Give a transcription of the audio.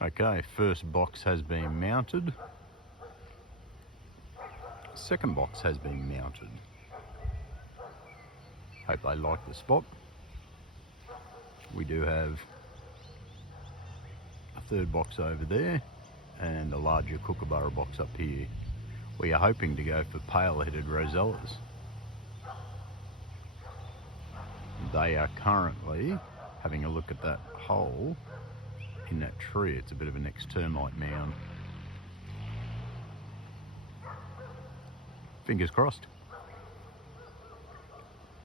Okay, first box has been mounted. Second box has been mounted. Hope they like the spot. We do have a third box over there and a larger kookaburra box up here. We are hoping to go for pale-headed rosellas. They are currently having a look at that hole in that tree. It's a bit of an ex-termite mound. Fingers crossed.